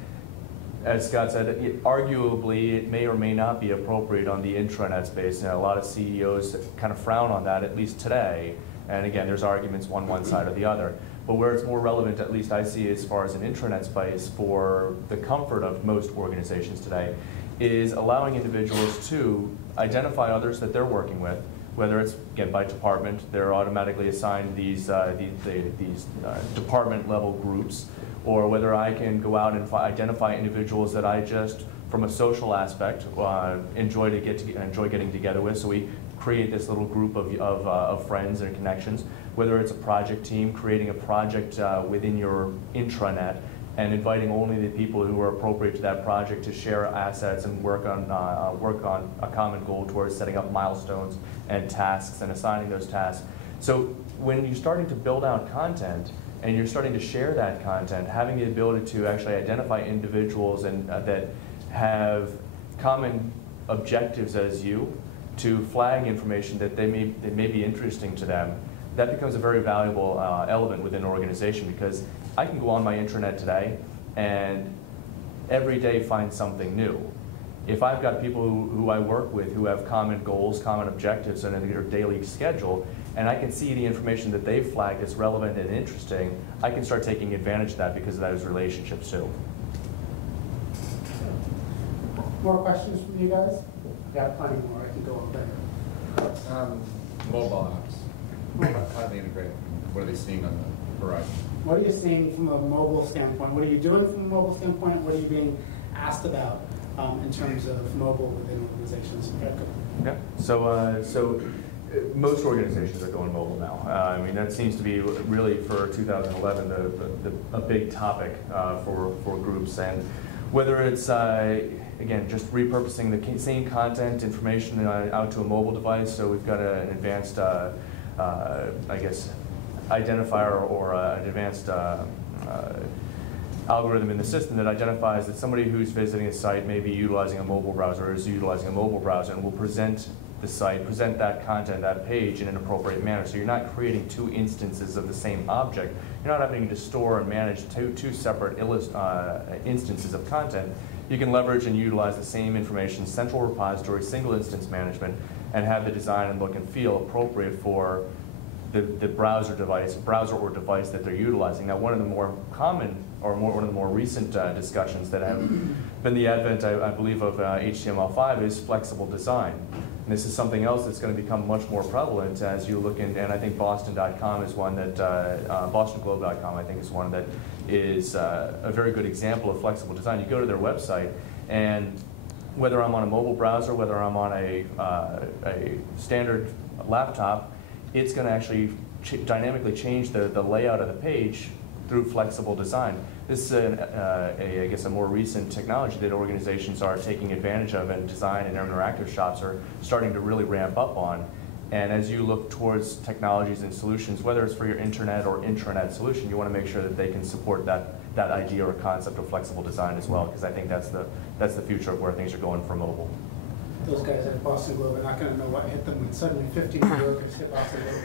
as Scott said, arguably it may or may not be appropriate on the intranet space. A lot of CEOs kind of frown on that, at least today. And again, there's arguments one side or the other. But where it's more relevant, at least I see as far as an intranet space for the comfort of most organizations today, is allowing individuals to identify others that they're working with, whether it's, again, by department. They're automatically assigned these department level groups, or whether I can go out and identify individuals that I just, from a social aspect, enjoy getting together with. So we create this little group of friends and connections. Whether it's a project team, creating a project within your intranet, and inviting only the people who are appropriate to that project to share assets and work on a common goal towards setting up milestones and tasks and assigning those tasks. So when you're starting to build out content, and you're starting to share that content, having the ability to actually identify individuals and that have common objectives as you, to flag information that they may be interesting to them, that becomes a very valuable element within an organization, because I can go on my intranet today and every day find something new. If I've got people who I work with who have common goals, common objectives in their daily schedule, and I can see the information that they've flagged as relevant and interesting, I can start taking advantage of that because of those relationships too. More questions from you guys? I've got plenty more. I can go on later. Mobile apps. How do they integrate? what are they seeing on the horizon? What are you seeing from a mobile standpoint? What are you doing from a mobile standpoint? What are you being asked about in terms of mobile within organizations? Yeah. So most organizations are going mobile now. I mean, that seems to be really for 2011 a big topic for groups, and whether it's again just repurposing the same content information out to a mobile device. So we've got an advanced, I guess, identifier or an advanced algorithm in the system that identifies that somebody who's visiting a site may be utilizing a mobile browser or is utilizing a mobile browser, and will present the site, present that content, that page in an appropriate manner. So you're not creating two instances of the same object. You're not having to store and manage two separate instances of content. You can leverage and utilize the same information, central repository, single instance management, and have the design and look and feel appropriate for the browser or device that they're utilizing. Now, one of the more common, or one of the more recent discussions that have been the advent, I believe, of HTML5 is flexible design. And this is something else that's going to become much more prevalent as you look in, and I think Boston.com is one that, BostonGlobe.com I think is one that is a very good example of flexible design. You go to their website, and whether I'm on a mobile browser, whether I'm on a standard laptop, it's going to actually dynamically change the layout of the page through flexible design. This is, I guess, a more recent technology that organizations are taking advantage of, and design and interactive shops are starting to really ramp up on. And as you look towards technologies and solutions, whether it's for your intranet or intranet solution, you want to make sure that they can support that idea or concept of flexible design as well, because I think that's the future of where things are going for mobile. Those guys at Boston Globe are not going to know what hit them when suddenly 15 New Yorkers hit Boston Globe.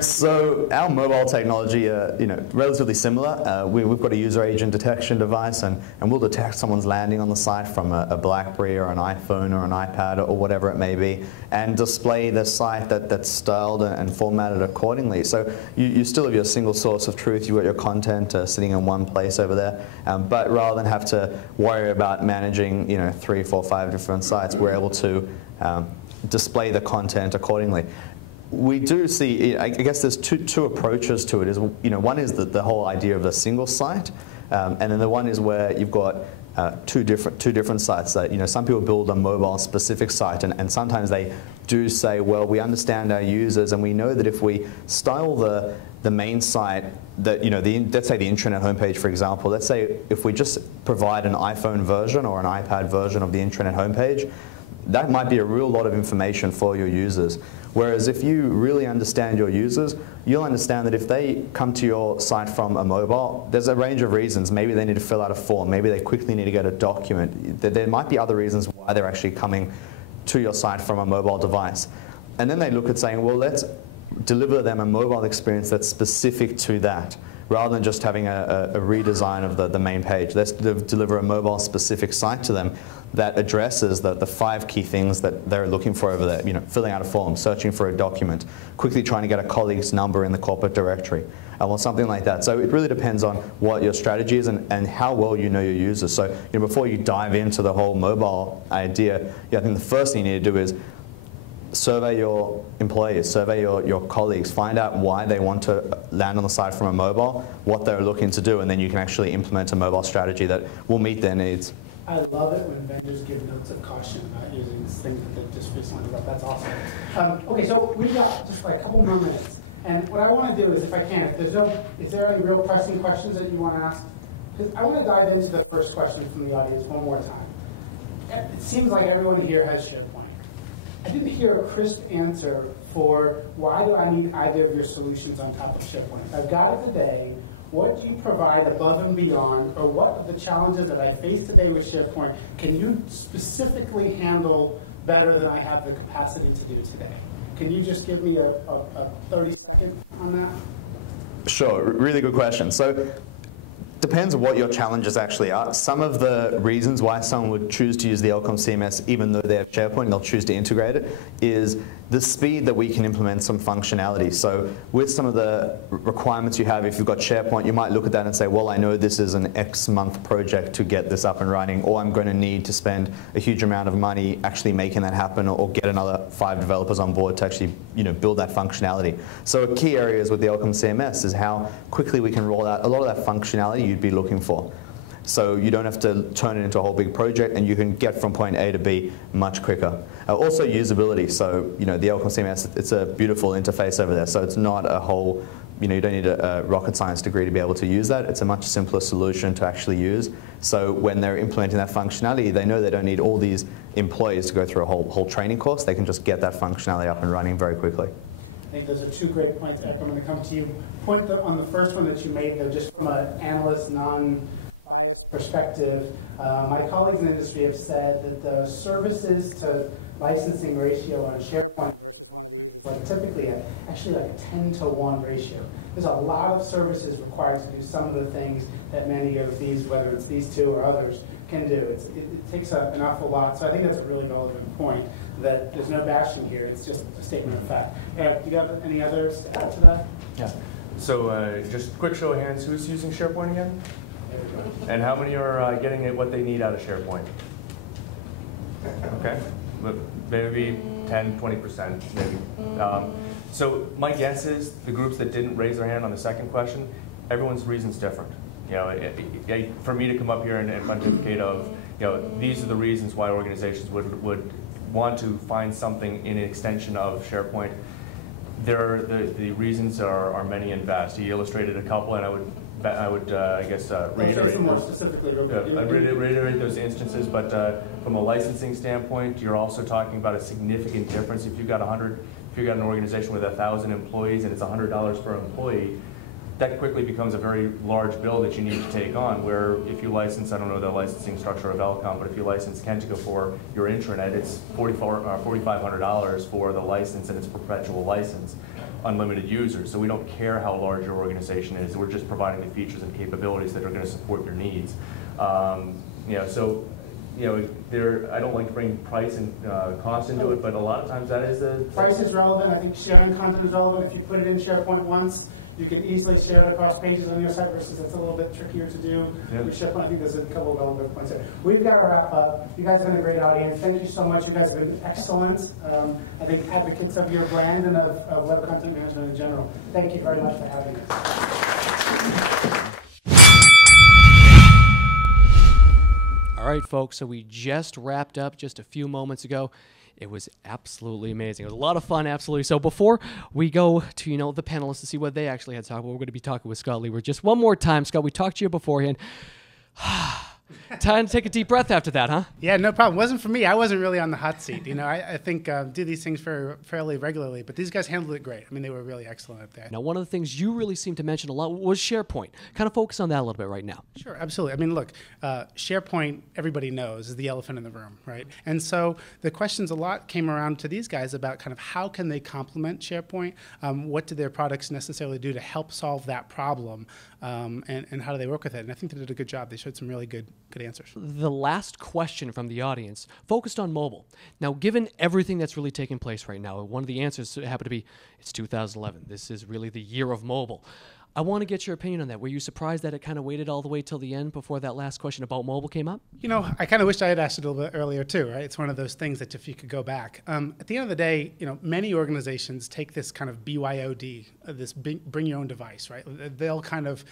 So our mobile technology, relatively similar. We've got a user agent detection device, and we'll detect someone's landing on the site from a BlackBerry or an iPhone or an iPad or whatever it may be, and display the site that's styled and formatted accordingly. So you still have your single source of truth. You've got your content sitting in one place over there, but rather than have to worry about managing 3, 4, 5 different sites, we're able to display the content accordingly. We do see, I guess there's two approaches to it. One is the whole idea of a single site, and then the one is where you've got two different sites. That some people build a mobile specific site, and sometimes they do say, well, we understand our users, and we know that if we style the main site, that let's say the intranet homepage, for example. Let's say if we just provide an iPhone version or an iPad version of the intranet homepage, that might be a real lot of information for your users. Whereas if you really understand your users, you'll understand that if they come to your site from a mobile, there's a range of reasons. Maybe they need to fill out a form. Maybe they quickly need to get a document. There might be other reasons why they're actually coming to your site from a mobile device. And then they look at saying, well, let's deliver them a mobile experience that's specific to that, rather than just having a redesign of the main page. Let's deliver a mobile specific site to them that addresses the 5 key things that they're looking for over there. Filling out a form, searching for a document, quickly trying to get a colleague's number in the corporate directory, or something like that. So it really depends on what your strategy is and how well you know your users. So before you dive into the whole mobile idea, I think the first thing you need to do is survey your employees, survey your colleagues, find out why they want to land on the site from a mobile, what they're looking to do, and then you can actually implement a mobile strategy that will meet their needs. I love it when vendors give notes of caution about using this thing that they just recently developed. That's awesome. Okay, so we've got just like a couple more minutes. And what I want to do is, if I can, is there any real pressing questions that you want to ask? Because I want to dive into the first question from the audience one more time. It seems like everyone here has SharePoint. I didn't hear a crisp answer for why do I need either of your solutions on top of SharePoint. I've got it today. What do you provide above and beyond, or what are the challenges that I face today with SharePoint can you specifically handle better than I have the capacity to do today? Can you just give me a 30-second on that? Sure, really good question. So depends what your challenges actually are. Some of the reasons why someone would choose to use the Elcom CMS, even though they have SharePoint and they'll choose to integrate it, is the speed that we can implement some functionality. So with some of the requirements you have, if you've got SharePoint, you might look at that and say, well, I know this is an X month project to get this up and running, or I'm going to need to spend a huge amount of money actually making that happen, or get another 5 developers on board to actually build that functionality. So key areas with the Elcom CMS is how quickly we can roll out a lot of that functionality you'd be looking for. So you don't have to turn it into a whole big project, and you can get from point A to B much quicker. Also usability. So the Elcom CMS, it's a beautiful interface over there. So it's not a whole, you don't need a rocket science degree to be able to use that. It's a much simpler solution to actually use. So when they're implementing that functionality, they know they don't need all these employees to go through a whole training course. They can just get that functionality up and running very quickly. I think those are 2 great points, Eric. I'm going to come to you. Point on the first one that you made, though, just from an analyst, non-biased perspective. My colleagues in the industry have said that the services to licensing ratio on SharePoint is typically actually like a 10-to-1 ratio. There's a lot of services required to do some of the things that many of these, whether it's these 2 or others, can do. It takes an awful lot. So I think that's a really relevant point, that there's no bashing here. It's just a statement of fact. Eric, do you have any others to add to that? Yeah. So just quick show of hands, who's using SharePoint again? And how many are getting what they need out of SharePoint? Okay, maybe 10, 20%, maybe. So my guess is the groups that didn't raise their hand on the second question, everyone's reason's different. For me to come up here and pontificate of, these are the reasons why organizations would want to find something in an extension of SharePoint. The reasons are many and vast. He illustrated a couple, and I would I guess reiterate more specifically. Reiterate those instances, but from a licensing standpoint, you're also talking about a significant difference. If you've got an organization with 1,000 employees and it's $100 per employee, that quickly becomes a very large bill that you need to take on, where if you license, I don't know the licensing structure of Elcom, but if you license Kentico for your intranet, it's $4,500 for the license, and it's perpetual license, unlimited users. So we don't care how large your organization is. We're just providing the features and capabilities that are going to support your needs. I don't like to bring price and cost into it, but a lot of times that is the... Price is relevant. I think sharing content is relevant. If you put it in SharePoint once, you can easily share it across pages on your site, versus it's a little bit trickier to do with SharePoint. I think there's a couple of relevant points there. We've got to wrap up. You guys have been a great audience. Thank you so much. You guys have been excellent. I think advocates of your brand and of web content management in general. Thank you very much for having us. All right, folks, so we just wrapped up just a few moments ago. It was absolutely amazing. It was a lot of fun, absolutely. So before we go to, the panelists to see what they actually had to talk about, we're going to be talking with Scott Lewer just one more time. Scott, we talked to you beforehand. Time to take a deep breath after that, huh? Yeah, no problem. It wasn't for me. I wasn't really on the hot seat. I think do these things fairly regularly, but these guys handled it great. I mean, they were really excellent at that. Now, one of the things you really seemed to mention a lot was SharePoint. Kind of focus on that a little bit right now. Sure, absolutely. I mean, look, SharePoint, everybody knows, is the elephant in the room, right? And so the questions a lot came around to these guys about kind of how can they complement SharePoint? What do their products necessarily do to help solve that problem? And how do they work with it? And I think they did a good job. They showed some really good answers. The last question from the audience focused on mobile. Now, given everything that's really taking place right now, one of the answers happened to be, it's 2011. This is really the year of mobile. I want to get your opinion on that. Were you surprised that it kind of waited all the way till the end before that last question about mobile came up? I kind of wished I had asked it a little bit earlier too, right? It's one of those things that if you could go back. At the end of the day, many organizations take this kind of BYOD, this bring your own device, right? They'll kind of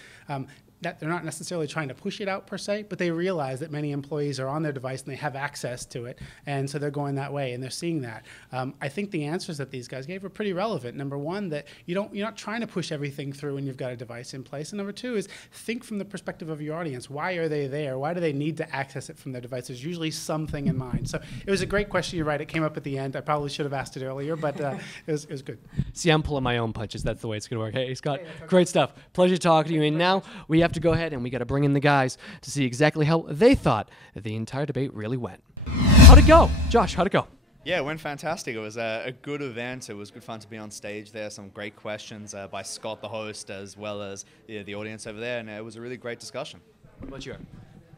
that they're not necessarily trying to push it out per se, but they realize that many employees are on their device and they have access to it, and so they're going that way and they're seeing that. I think the answers that these guys gave are pretty relevant. Number one, that you're not trying to push everything through when you've got a device in place. And number two is think from the perspective of your audience. Why are they there? Why do they need to access it from their device? There's usually something in mind. So it was a great question. You're right. It came up at the end. I probably should have asked it earlier, but it was good. See, I'm pulling my own punches. That's the way it's going to work. Hey, Scott, great stuff. Pleasure talking to you. And now we have to go ahead and we got to bring in the guys to see exactly how they thought the entire debate really went. How'd it go? Josh, how'd it go? Yeah, it went fantastic. It was a good event. It was good fun to be on stage there. Some great questions by Scott, the host, as well as the audience over there. And it was a really great discussion. What about you?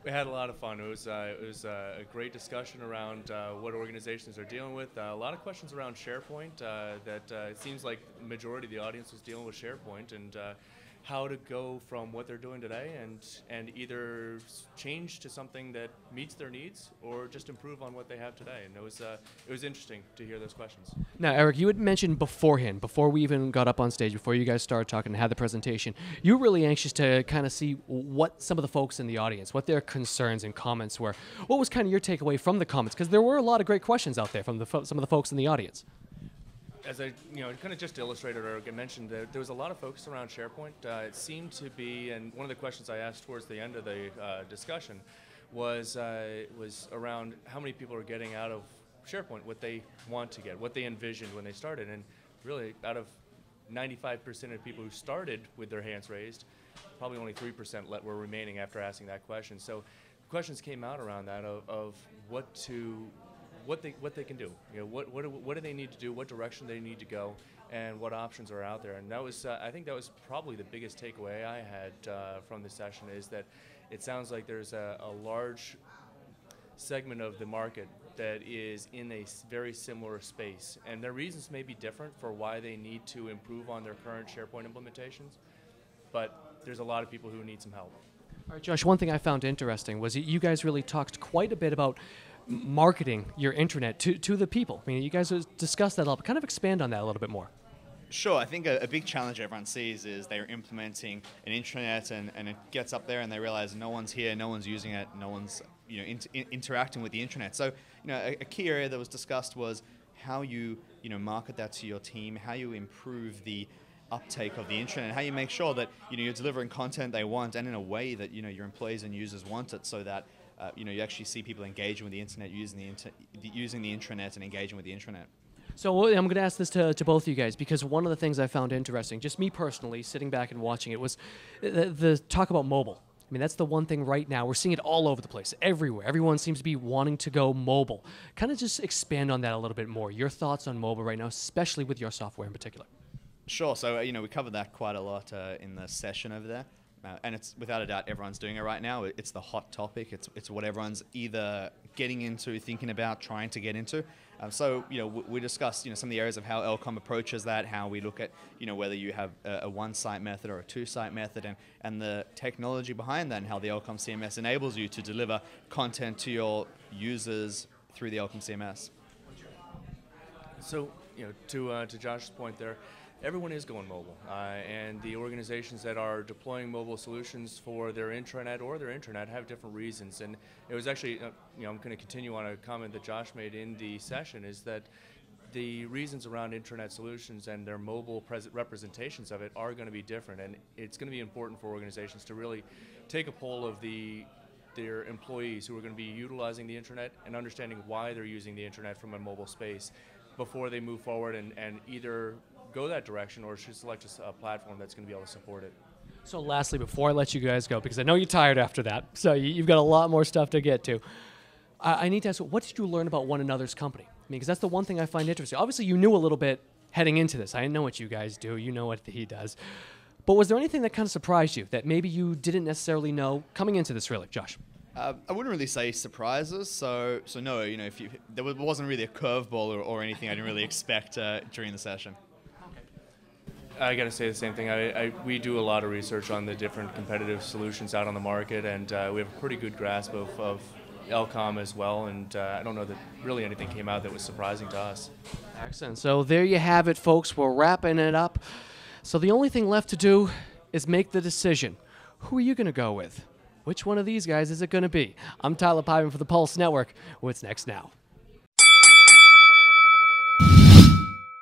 We had a lot of fun. It was a great discussion around what organizations are dealing with. A lot of questions around SharePoint. It seems like the majority of the audience was dealing with SharePoint and how to go from what they're doing today and either change to something that meets their needs or just improve on what they have today. And it was interesting to hear those questions. Now, Eric, you had mentioned beforehand, before we even got up on stage, before you guys started talking and had the presentation, you were really anxious to kind of see what some of the folks in the audience, what their concerns and comments were. What was kind of your takeaway from the comments? Because there were a lot of great questions out there from some of the folks in the audience. As I kind of just illustrated or mentioned, there was a lot of focus around SharePoint. It seemed to be, and one of the questions I asked towards the end of the discussion was around how many people are getting out of SharePoint what they want to get, what they envisioned when they started. And really, out of 95% of people who started with their hands raised, probably only 3% were remaining after asking that question. So questions came out around that of what they can do, what do they need to do, what direction they need to go, and what options are out there. And that was, I think that was probably the biggest takeaway I had from the session, is that it sounds like there's a large segment of the market that is in a very similar space, and their reasons may be different for why they need to improve on their current SharePoint implementations, but there's a lot of people who need some help. All right, Josh, one thing I found interesting was you guys really talked quite a bit about marketing your intranet to the people. I mean, you guys discussed that a lot, but kind of expand on that a little bit more. Sure, I think a big challenge everyone sees is they're implementing an intranet and it gets up there and they realize no one's here, no one's using it, no one's interacting with the intranet. So a key area that was discussed was how you market that to your team, how you improve the uptake of the intranet, how you make sure that you're delivering content they want and in a way that your employees and users want it, so that you actually see people engaging with the internet, using the intranet and engaging with the intranet. So I'm going to ask this to both of you guys, because one of the things I found interesting, just me personally, sitting back and watching it, was the talk about mobile. I mean, that's the one thing right now. We're seeing it all over the place, everywhere. Everyone seems to be wanting to go mobile. Kind of just expand on that a little bit more. Your thoughts on mobile right now, especially with your software in particular. Sure. So, we covered that quite a lot in the session over there. And it's without a doubt everyone's doing it right now. It's the hot topic. It's what everyone's either getting into, thinking about, trying to get into. So we discussed some of the areas of how Elcom approaches that, how we look at whether you have a one-site method or a two-site method, and the technology behind that, and how the Elcom CMS enables you to deliver content to your users through the Elcom CMS. So to Josh's point there, everyone is going mobile, and the organizations that are deploying mobile solutions for their intranet or their intranet have different reasons. And it was actually, I'm going to continue on a comment that Josh made in the session, is that the reasons around intranet solutions and their mobile representations of it are going to be different, and it's going to be important for organizations to really take a poll of their employees who are going to be utilizing the intranet and understanding why they're using the intranet from a mobile space before they move forward and either go that direction or should select a platform that's going to be able to support it. So lastly, before I let you guys go, because I know you're tired after that, so you've got a lot more stuff to get to, I need to ask, what did you learn about one another's company? I mean, because that's the one thing I find interesting. Obviously, you knew a little bit heading into this. I know what you guys do. You know what he does. But was there anything that kind of surprised you that maybe you didn't necessarily know coming into this, really, Josh? I wouldn't really say surprises. So no, there wasn't really a curveball or anything I didn't really expect during the session. I got to say the same thing. We do a lot of research on the different competitive solutions out on the market, and we have a pretty good grasp of Elcom as well, and I don't know that really anything came out that was surprising to us. Excellent. So there you have it, folks. We're wrapping it up. So the only thing left to do is make the decision. Who are you going to go with? Which one of these guys is it going to be? I'm Tyler Pyman for the Pulse Network. What's next now?